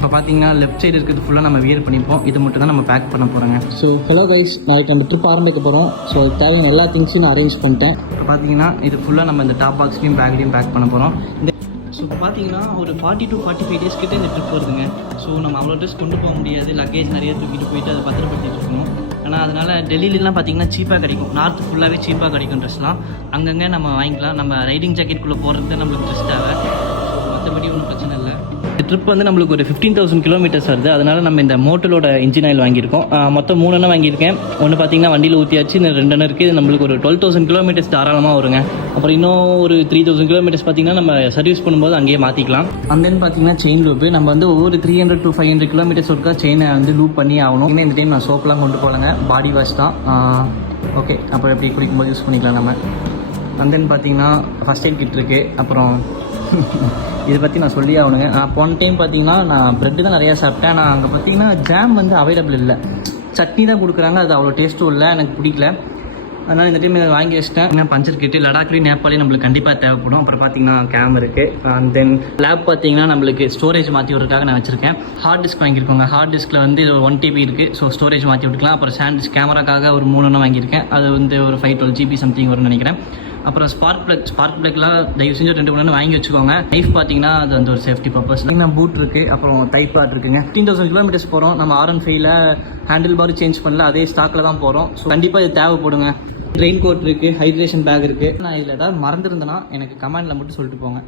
இப்போ பார்த்தீங்கன்னா left side இருக்கிறது ஃபுல்லாக நம்ம வியர் பண்ணிப்போம். இது மட்டும் தான் நம்ம பேக் பண்ண போகிறோங்க. ஸோ ஹலோ கைஸ், நாளைக்கு அந்த ட்ரிப் ஆரம்பிக்க போகிறோம். ஸோ அதுக்கு தேவையான எல்லா திங்ஸையும் நான் அரேஞ்ச் பண்ணிட்டேன். இப்போ பார்த்தீங்கன்னா இது ஃபுல்லாக நம்ம இந்த டாப் பாக்ஸ்லையும் பேக்லையும் பேக் பண்ண போகிறோம். இந்த ஸோ இப்போ பார்த்தீங்கன்னா ஒரு 40 to 45 டேஸ் கிட்டே இந்த ட்ரிப் வருதுங்க. ஸோ நம்ம அவ்வளோ ட்ரெஸ் கொண்டு போக முடியாது, லக்கேஜ் நிறைய தூக்கிட்டு போயிட்டு அதை பத்திரப்படுத்திட்டு இருக்கணும். ஆனால் அதனால் டெல்லியிலலாம் பார்த்தீங்கன்னா சீப்பாக கிடைக்கும், நார்த் ஃபுல்லாகவே சீப்பாக கிடைக்கும் ட்ரெஸ்லாம். அங்கங்கே நம்ம வாங்கிக்கலாம். நம்ம ரைடிங் ஜாக்கெட்டுக்குள்ளே போகிறதுக்கு நம்மளுக்கு ட்ரெஸ் தேவை. மற்றபடி ஒன்றும் பிரச்சனை இல்லை. இந்த ட்ரிப் வந்து நம்மளுக்கு ஒரு 15,000 கிலோமீட்டர்ஸ் வருது. அதனால் நம்ம இந்த மோட்டலோட இன்ஜின் ஆயில் வாங்கியிருக்கோம். மொத்தம் 3 எண்ணம் வாங்கியிருக்கேன். ஒன்று பார்த்தீங்கன்னா வண்டியில் ஊற்றியாச்சு, இந்த 2 எண்ணம் இருக்குது. நம்மளுக்கு ஒரு 12,000 கிலோமீட்டர்ஸ் தாராளமாக வருங்க. அப்புறம் இன்னும் ஒரு 3,000 கிலோமீட்டர்ஸ் பார்த்தீங்கன்னா நம்ம சர்வீஸ் பண்ணும்போது அங்கேயே மாற்றிக்கலாம். அந்த தென் பார்த்தீங்கன்னா செயின் லூப்பு நம்ம வந்து ஒவ்வொரு 300 to 500 கிலோமீட்டர்ஸ் ஒருக்கா செயினை வந்து லூப் பண்ணி ஆகணும். இந்த டைம் நான் சோப்லாம் கொண்டு போகலங்க, பாடி வாஷ் தான். ஓகே, அப்புறம் எப்படி குடிக்கும்போது யூஸ் பண்ணிக்கலாம் நம்ம. அந்த தென் பார்த்தீங்கன்னா ஃபஸ்ட் எய்ட் கிட் இருக்குது. அப்புறம் இதை பற்றி நான் சொல்லி ஆகணுங்க. நான் போன டைம் பார்த்தீங்கன்னா நான் ப்ரெட்டு தான் நிறையா சாப்பிட்டேன். ஆனால் அங்கே பார்த்தீங்கன்னா ஜாம் வந்து அவைலபிள் இல்லை, சட்னி தான் கொடுக்குறாங்க. அது அவ்வளோ டேஸ்ட்டும் இல்லை, எனக்கு பிடிக்கல. அதனால் இந்த டைம் இதை வாங்கி வச்சிட்டேன். பஞ்சர் கிட்டு லடாக்லேயும் நேபாளையும் நம்மளுக்கு கண்டிப்பாக தேவைப்படும். அப்புறம் பார்த்தீங்கன்னா கேம் இருக்குது. அண்ட் தென் லேப் பார்த்தீங்கன்னா நம்மளுக்கு ஸ்டோரேஜ் மாற்றி விட்றதுக்காக நான் வச்சுருக்கேன். Hard disk வாங்கியிருக்கோங்க. ஹார்ட் டிஸ்கில் வந்து 1 TB இருக்குது. ஸோ ஸ்டோரேஜ் மாற்றி விட்டுக்கலாம். அப்புறம் சாண்டிஸ் கேமராக்காக ஒரு 3 எண்ணம் வாங்கியிருக்கேன். அது வந்து ஒரு 512 GB சம்திங் வரும்னு நினைக்கிறேன். அப்புறம் ஸ்பார்க் ப்ளக்லாம் தயவு செஞ்சு 2 3 வாங்கி வச்சுக்கோங்க. நைஃப் பார்த்தீங்கன்னா அது வந்து ஒரு சேஃப்டி பர்பஸ். பூட் இருக்குது. அப்புறம் டைப் பாட் இருக்குங்க. 15,000 கிலோமீட்டர்ஸ் போகிறோம். நம்ம R15ல ஹேண்டில் பார் சேஞ்ச் பண்ணல, அதே ஸ்டாக்கில் தான் போகிறோம். ஸோ கண்டிப்பாக இது தேவைப்படுங்க. ரெயின் கோட் இருக்குது, ஹைட்ரேஷன் பேக் இருக்குது. நான் இதில் ஏதாவது மறந்துருந்தேன்னா எனக்கு கமெண்டில் மட்டும் சொல்லிட்டு போங்க.